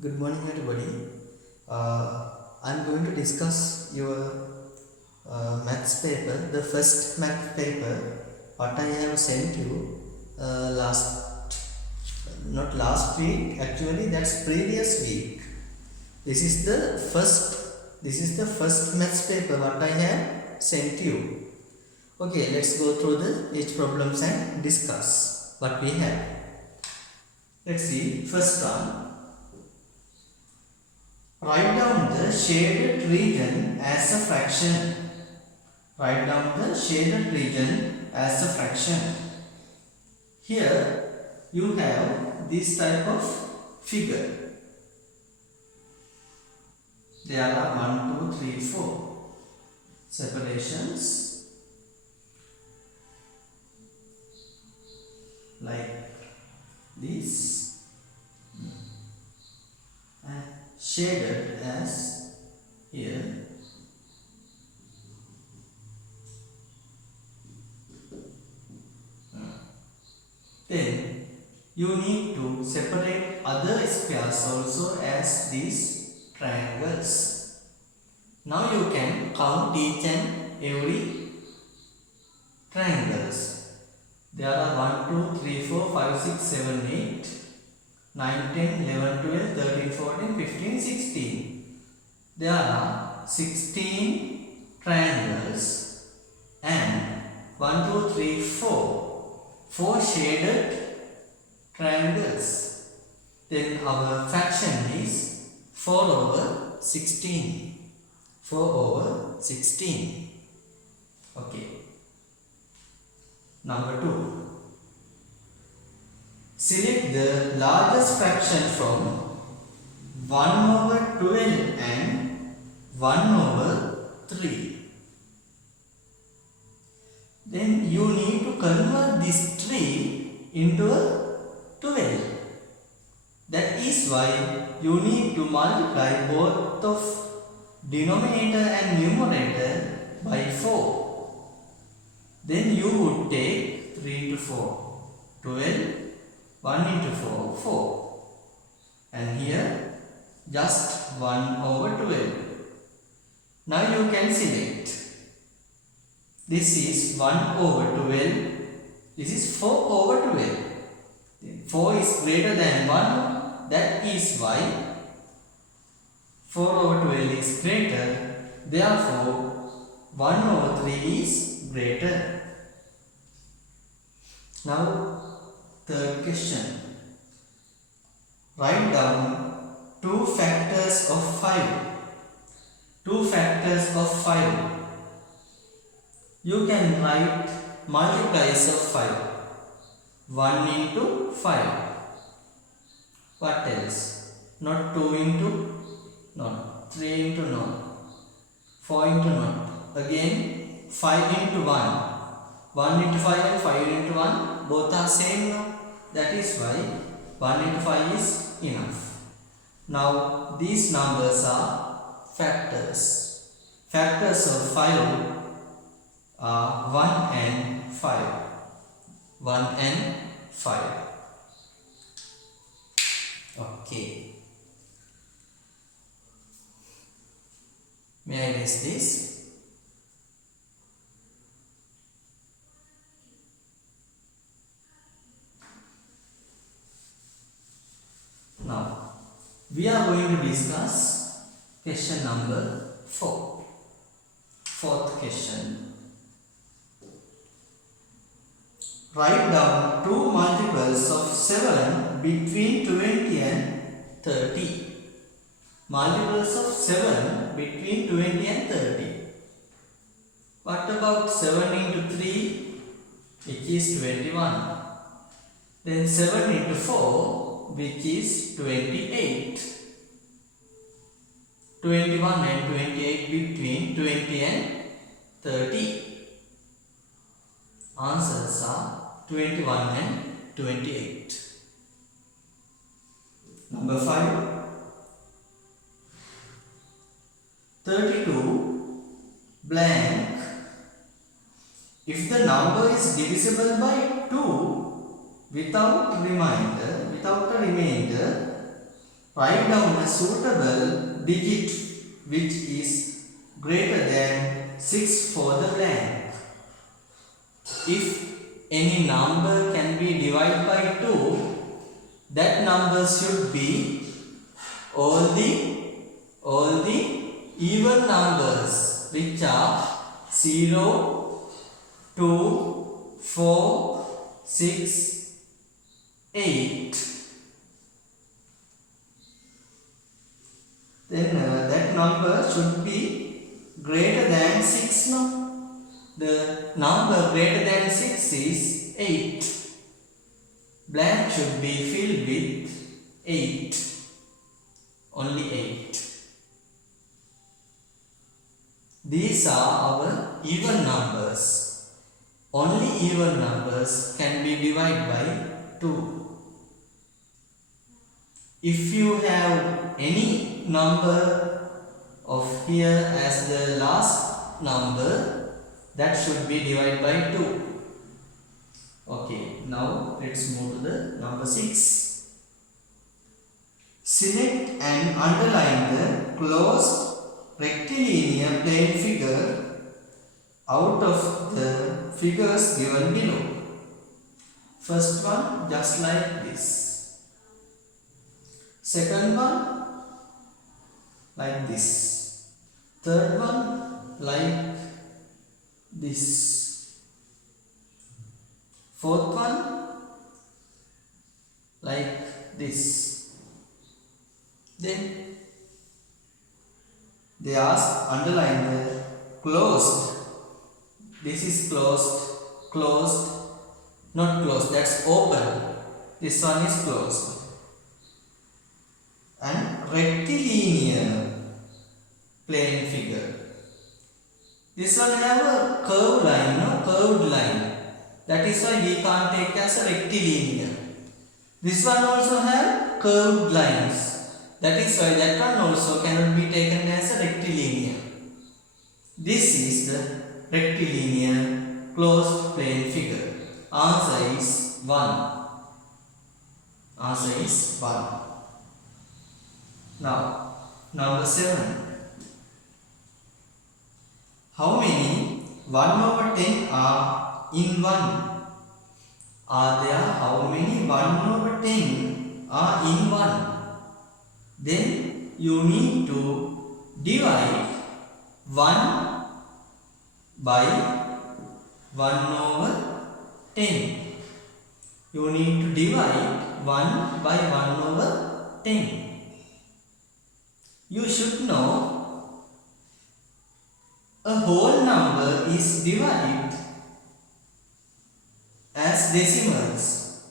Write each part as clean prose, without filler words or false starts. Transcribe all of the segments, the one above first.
Good morning, everybody. I'm going to discuss your maths paper, the first math paper, what I have sent you not last week, actually, that's previous week. This is the first maths paper what I have sent you. Okay, let's go through each problems and discuss what we have. Let's see, first one. Write down the shaded region as a fraction. Write down the shaded region as a fraction. Here you have this type of figure. There are 1, 2, 3, 4 separations like this. And shaded as here. Then you need to separate other squares also as these triangles. Now you can count each and every triangles. There are 1, 2, 3, 4, 5, 6, 7, 8. 9, 10, 11, 12, 13, 14, 15, 16. There are 16 triangles and 1, 2, 3, 4 shaded triangles. Then our fraction is 4 over 16. 4 over 16. Okay. Number 2. Select the largest fraction from 1 over 12 and 1 over 3. Then you need to convert this 3 into a 12. That is why you need to multiply both of denominator and numerator by 4. Then you would take 3 into 4, 12. 1 into 4, 4. And here just 1 over 12. Now you can select. This is 1 over 12. This is 4 over 12. 4 is greater than 1. That is why 4 over 12 is greater. Therefore, 1 over 3 is greater. Now, third question. Write down 2 factors of 5. 2 factors of 5. You can write multiplies of 5. 1 into 5. What else? Not 2 into not. 3 into not. 4 into not. Again 5 into 1. 1 into 5 and 5 into 1 both are same now. That is why 1 into 5 is enough. Now these numbers are factors. Factors of 5 are 1 and 5. 1 and 5. Okay. May I list this? Now, we are going to discuss question number 4. Fourth question. Write down 2 multiples of 7 between 20 and 30. Multiples of 7 between 20 and 30. What about 7 into 3, which is 21? Then 7 into 4, which is 28. 21 and 28 between 20 and 30. Answers are 21 and 28. Number 5. 32 blank. If the number is divisible by 2 without a remainder, Write down a suitable digit which is greater than 6 for the blank. If any number can be divided by 2, that number should be all the even numbers, which are 0, 2, 4, 6, 8. Then that number should be greater than 6 now. The number greater than 6 is 8. Blank should be filled with 8. Only 8. These are our even numbers. Only even numbers can be divided by 2. If you have any number of here as the last number, that should be divided by 2. Okay, now let's move to the number 6. Select and underline the closed rectilinear plane figure out of the figures given below. First one just like this. Second one like this. Third one like this. Fourth one like this. Then they ask underline the closed. This is closed, closed, not closed, that's open. This one is closed. And rectilinear plane figure. This one have a curved line, no? Curved line. That is why we can't take as a rectilinear. This one also have curved lines. That is why that one also cannot be taken as a rectilinear. This is the rectilinear closed plane figure. Answer is 1. Answer is 1. Now, number 7. How many 1 over 10 are in 1? Are there how many 1 over 10 are in 1? Then you need to divide 1 by 1 over 10. You need to divide 1 by 1 over 10. You should know a whole number is divided as decimals.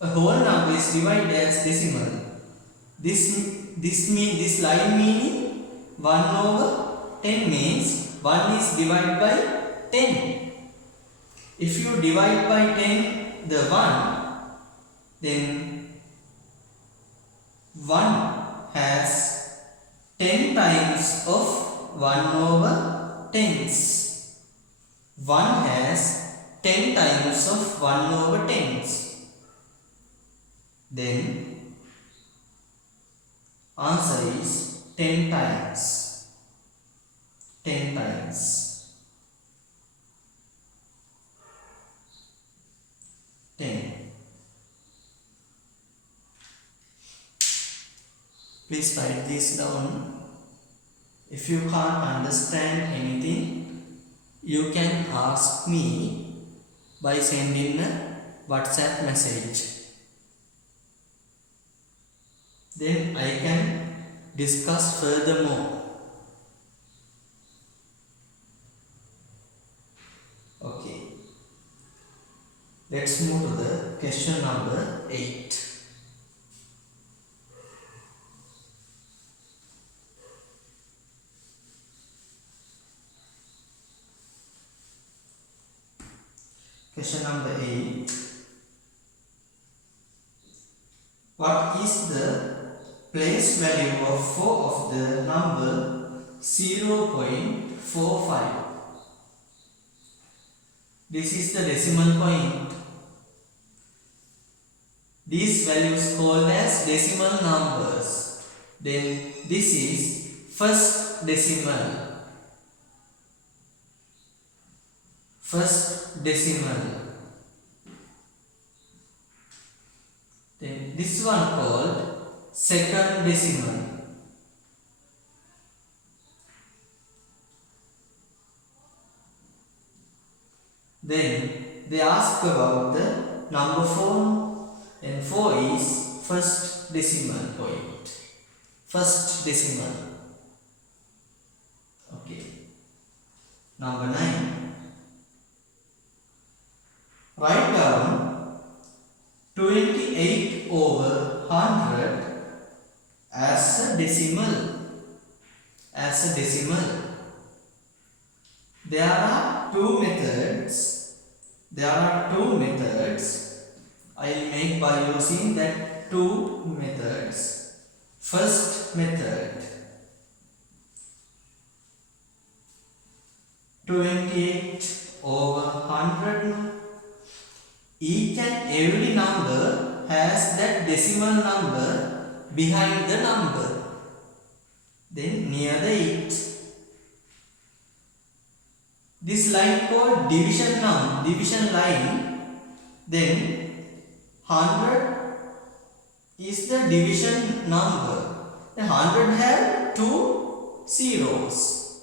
A whole number is divided as decimal. This line meaning 1 over 10 means 1 is divided by 10. If you divide by 10 the 1, then 1 has 10 times of 1 over 10s. 1 has 10 times of 1 over 10s. Then answer is 10 times. 10 times. 10. Please write this down. If you can't understand anything, you can ask me by sending a WhatsApp message. Then I can discuss furthermore. Okay. Let's move to the question number 8. Question number 8. What is the place value of 4 of the number 0.45? This is the decimal point. These values called as decimal numbers. Then this is first decimal. First decimal. Then this one called second decimal. Then they ask about the number 4, and 4 is first decimal point. First decimal. Okay. Number 9. Write down 28 over 100 as a decimal. As a decimal. There are two methods. I will make by using that two methods. First method, 28 over 100. Each and every number has that decimal number behind the number. Then near the 8. This line called division line. Then 100 is the division number. The 100 have 2 zeros.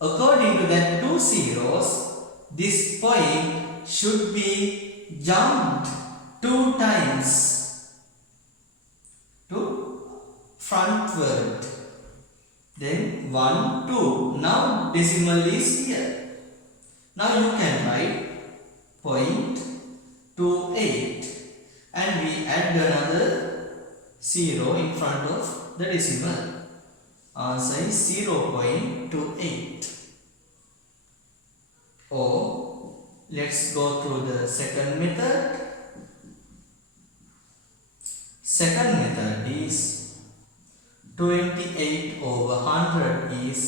According to that 2 zeros, this point should be jumped 2 times to frontward. Then 1, 2. Now decimal is here. Now you can write 0.28 and we add another 0 in front of the decimal. Answer is 0.28. Or let's go through the second method. Second method is 28 over 100 is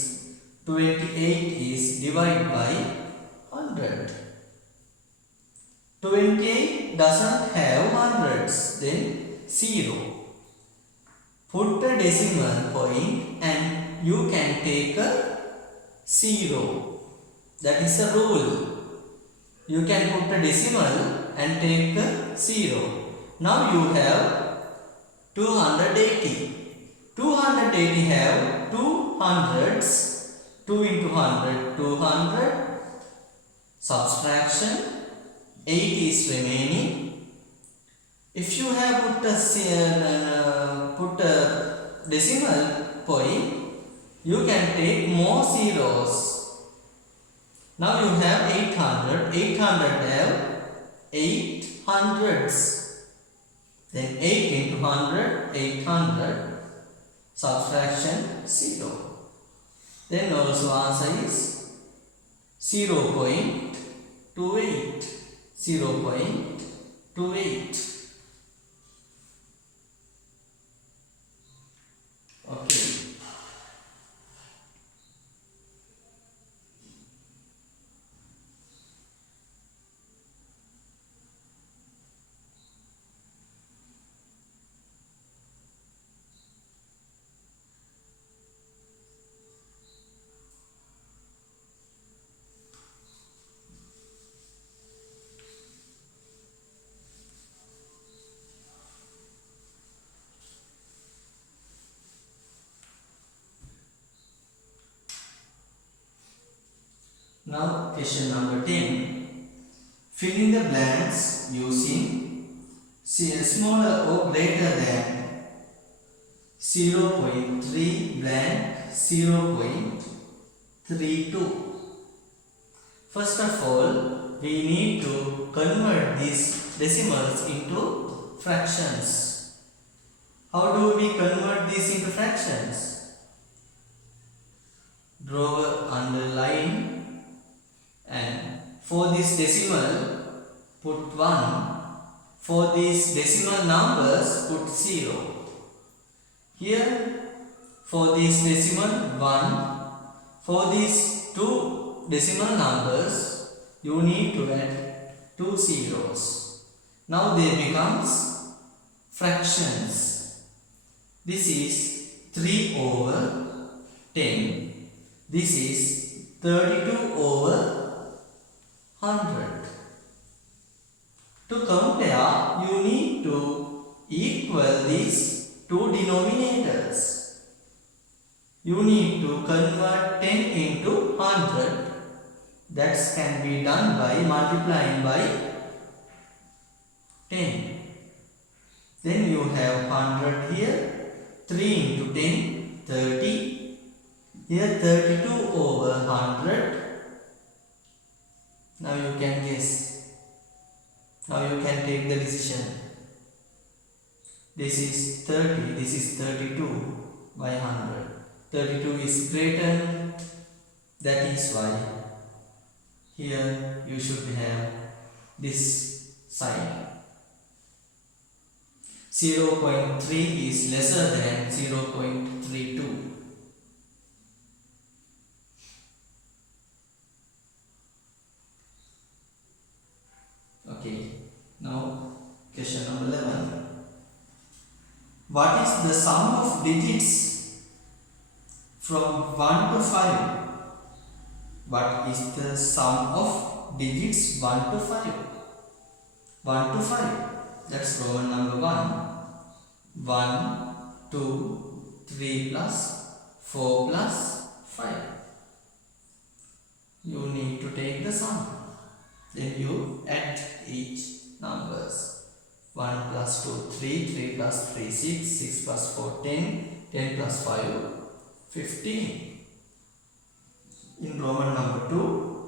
28 is divided by 100. 28 doesn't have hundreds, then 0. Put a decimal point and you can take a 0. That is a rule. You can put a decimal and take a 0. Now you have 280. 280 have 2 hundreds. 2 into 100, 200. Subtraction, 8 is remaining. If you have put a decimal point, you can take more zeros. Now you have 800. 800 have 8 hundreds. Then 8 into 100, 800. Subtraction 0. Then also answer is 0.28. 0.28. Okay. Now question number 10. Fill in the blanks using smaller or greater than 0.3 blank 0.32. First of all, we need to convert these decimals into fractions. How do we convert these into fractions? Draw an underline. And for this decimal, put 1. For these decimal numbers, put 0. Here, for this decimal, 1. For these two decimal numbers, you need to add 2 zeros. Now they becomes fractions. This is 3 over 10. This is 32 over 100. To compare, you need to equal these two denominators. You need to convert 10 into 100. That can be done by multiplying by 10. Then you have 100 here. 3 into 10, 30. Here 32 over 100. Now you can guess. Now you can take the decision. This is 30, this is 32 by 100. 32 is greater. That is why here you should have this sign. 0.3 is lesser than 0.32. Okay, now question number 11. What is the sum of digits from 1 to 5? What is the sum of digits 1 to 5? 1 to 5. That's Roman number 1. 1, 2, 3 plus 4 plus 5. You need to take the sum. Then you add each numbers. 1 plus 2, 3, 3 plus 3, 6, 6 plus 4, 10, 10 plus 5, 15. In Roman number 2,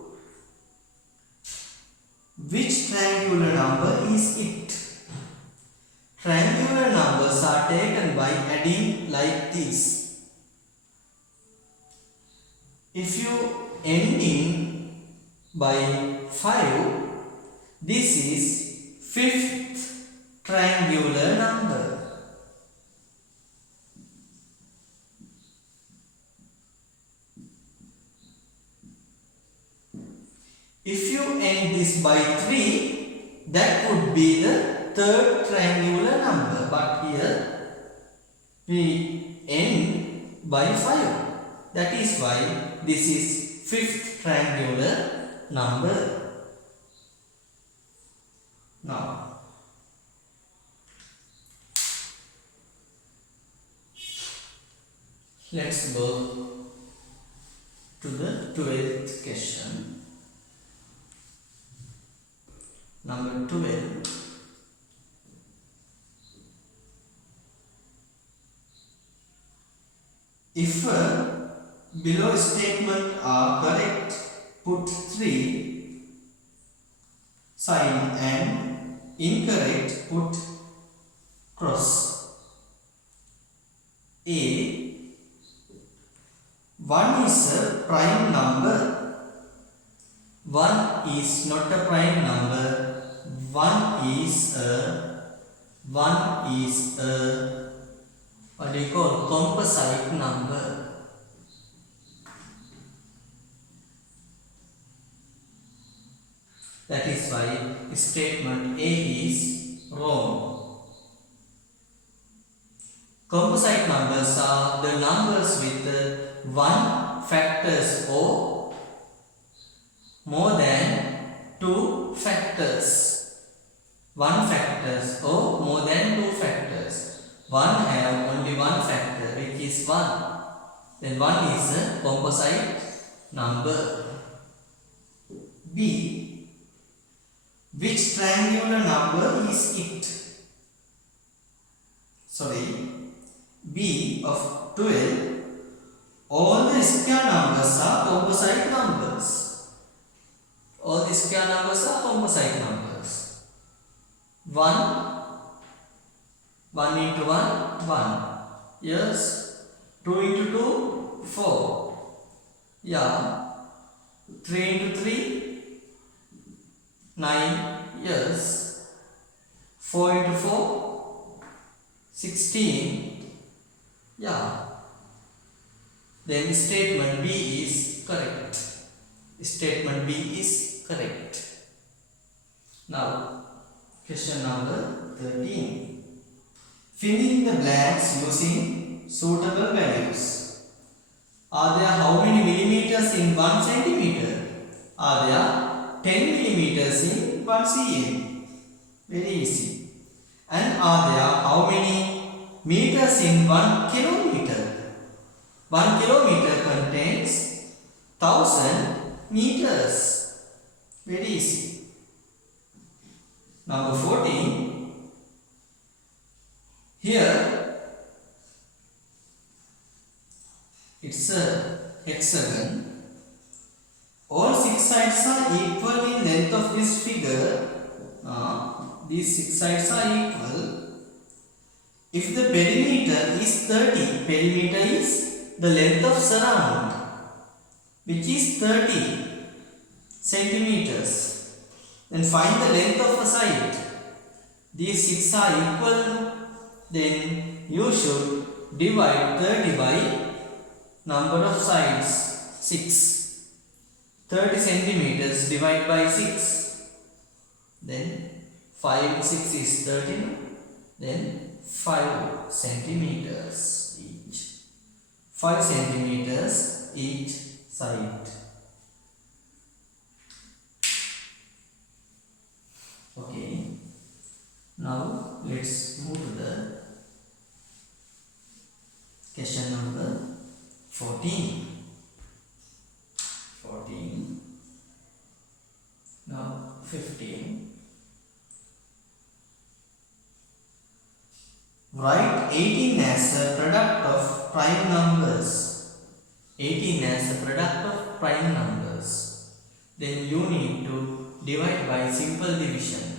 which triangular number is it? Triangular numbers are taken by adding like this. If you end in by 5, this is fifth triangular number. If you end this by 3, that would be the third triangular number, but here we end by 5. That is why this is fifth triangular number. Now, let's go to the 12th question. Number 12. If below statement are correct, put 3 sign and incorrect, put cross. A. 1 is a prime number. 1 is not a prime number. 1 is a what do you call composite number. That is why statement A is wrong. Composite numbers are the numbers with 1 factors or more than 2 factors. 1 factors or more than 2 factors. 1 have only 1 factor, which is 1. Then 1 is a composite number. B. Which triangular number is it? B of 12. All the square numbers are composite numbers. All the square numbers are composite numbers. 1 into 1, 1. Yes. 2 into 2, 4. Yeah. 3 into 3, 9. Yes. 4 into 4, 16. Yeah. Then statement B is correct. Statement B is correct. Now, question number 13. Fill in the blanks using suitable values. Are there how many millimeters in 1 centimeter? Are there 10 millimeters in 1 cm? Very easy. And are there how many meters in 1 kilometer? 1 kilometer contains 1000 meters. Very easy. Number 14. Here it's a hexagon. All 6 sides are equal in length of this figure. These 6 sides are equal. If the perimeter is 30, perimeter is the length of surround, which is 30 centimeters. Then find the length of a side. These 6 are equal. Then you should divide 30 by number of sides, 6. 30 centimeters divided by 6. Then 5 6 is 30. Then 5 centimeters each. 5 centimeters each side. Okay. Now let's move to the question number 14. Now 15. Write 18 as a product of prime numbers. 18 as a product of prime numbers. Then you need to divide by simple division.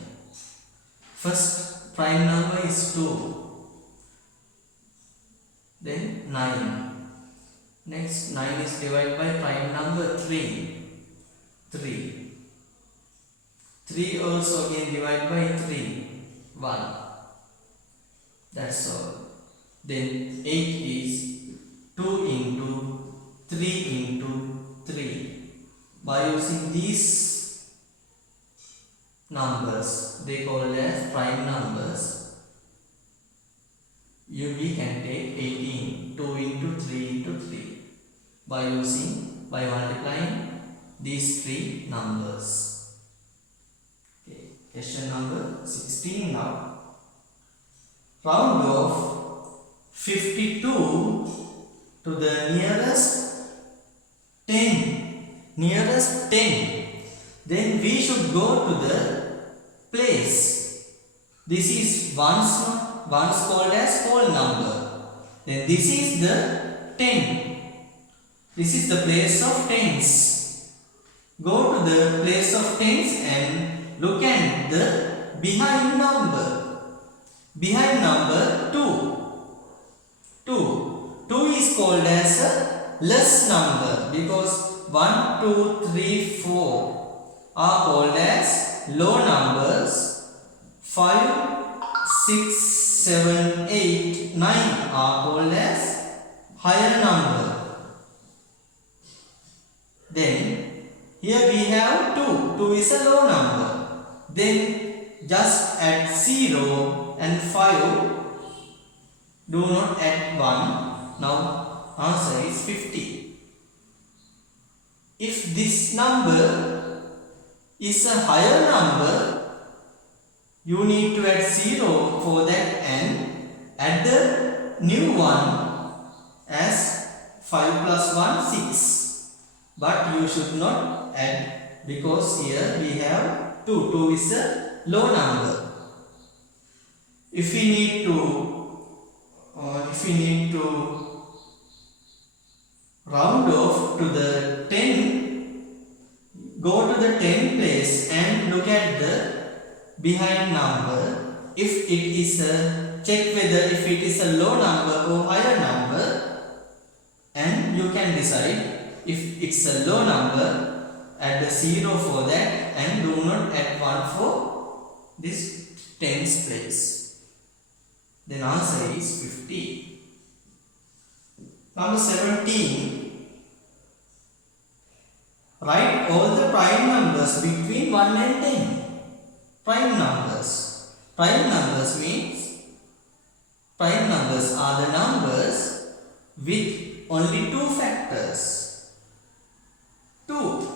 First prime number is 2. Then 9. Next 9 is divided by prime number 3. 3 also again divided by 3. 1. That's all. Then 8 is 2 into 3 into 3. By using these numbers, they call as prime numbers. We can take 18, 2 into 3 into 3 by multiplying these 3 numbers. Okay. Question number 16 now. Round off 52 to the nearest 10. Then we should go to the place. This is once called as whole number. Then this is the 10. This is the place of tens. Go to the place of tens and look at the behind number. Behind number 2. 2 is called as a less number because 1, 2, 3, 4 are called as low numbers. 5, 6, 7, 8, 9 are called as higher number. Then here we have 2. 2 is a low number. Then just add 0 and 5. Do not add 1. Now answer is 50. If this number is a higher number, you need to add 0 for that and add the new one as 5 plus 1, 6. But you should not add because here we have 2. 2 is a low number. If we need to round off to the 10, go to the 10 place and look at the behind number. If it is check whether if it is a low number or higher number, and you can decide. If it's a low number, add a 0 for that and do not add 1 for this tens place. Then answer is 50. Number 17. Write all the prime numbers between 1 and 10. Prime numbers. Prime numbers means prime numbers are the numbers with only two factors. 2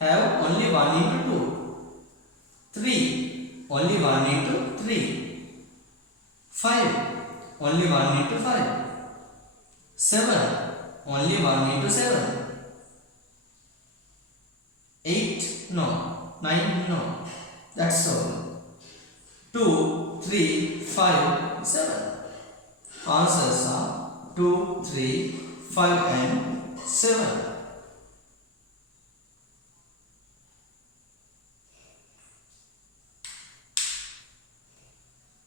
have only 1 into 2. 3 only 1 into 3. 5 only 1 into 5. 7 only 1 into 7. 8 no. 9 no. That's all. 2, 3, 5, 7. Answers are 2, 3, 5 and 7.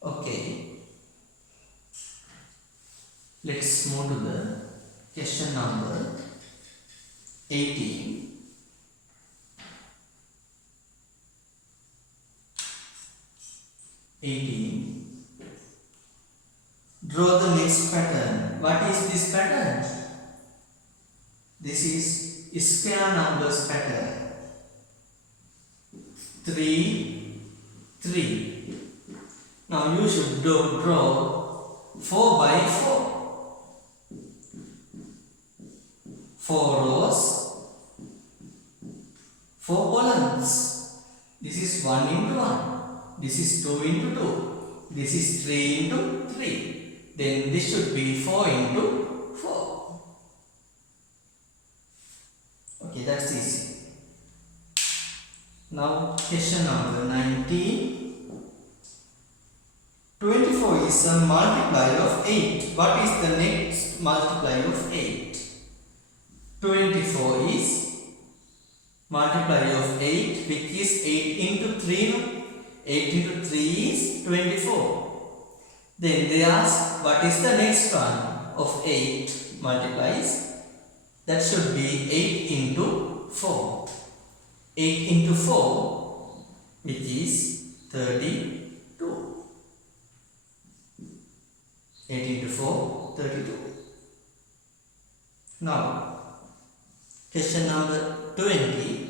Okay. Let's move to the question number 18. 18. Draw the next pattern. What is this pattern? This is square numbers pattern. 3, 3. Now you should draw 4 by 4. 4 rows, 4 columns. This is 1 into 1. This is 2 into 2. This is 3 into 3. Then this should be 4 into 4. Okay, that's easy. Now question number 19. 24 is a multiplier of 8. What is the next multiplier of 8? 24 is multiplier of 8, which is 8 into 3. 8 into 3 is 24. Then they ask what is the next one of 8 multiplies. That should be 8 into 4. 8 into 4, which is 32. 8 into 4, 32. Now, question number 20.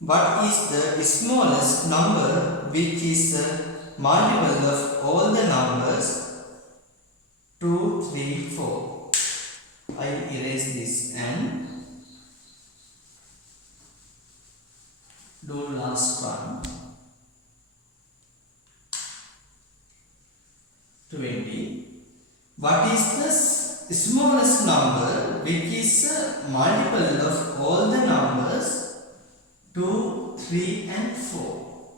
What is the smallest number which is a multiple of all the numbers 2, 3, 4? I erase this and do last one. 20. What is the smallest number which is a multiple of all the numbers 2, 3 and 4?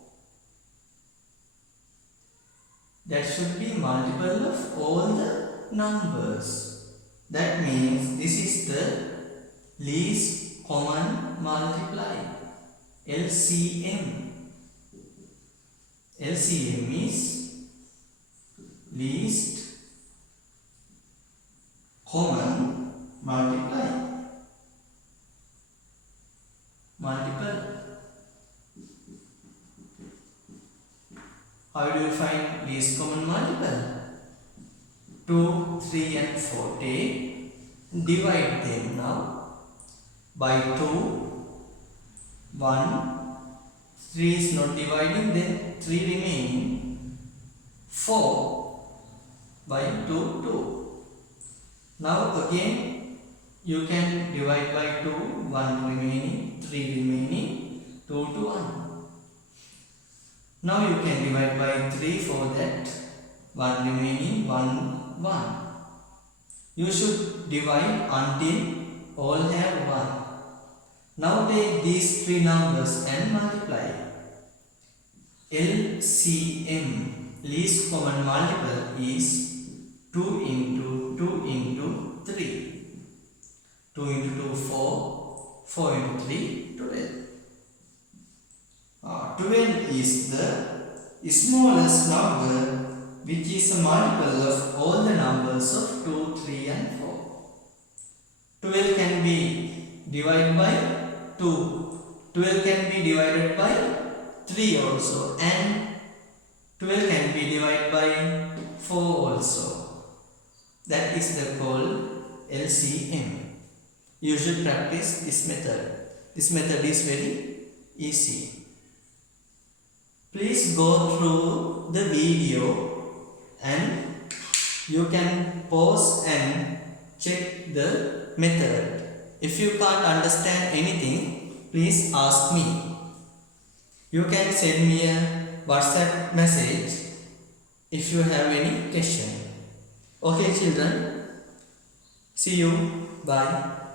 That should be multiple of all the numbers. That means this is the least common multiplier. LCM. LCM is least common multiplier. Multiple. How do you find least common multiple? 2, 3 and 4. Take, divide them now by 2, 1, 3 is not dividing, then 3 remaining, 4 by 2, 2. Now again you can divide by 2, 1 remaining, 3 remaining, 2 to 1. Now you can divide by 3 for that, 1 remaining, 1, 1. You should divide until all have 1. Now take these three numbers and multiply. LCM, least common multiple, is 2 into 2 into 3. 2 into 2, 4. 4 into 3, 12. 12 is the smallest number which is a multiple of all the numbers of 2, 3 and 4. 12 can be divided by 2. 12 can be divided by 3 also, and 12 can be divided by 4 also. That is the called LCM. You should practice this method. This method is very easy. Please go through the video and you can pause and check the method. If you can't understand anything, please ask me. You can send me a WhatsApp message if you have any question. Okay children, see you. Bye.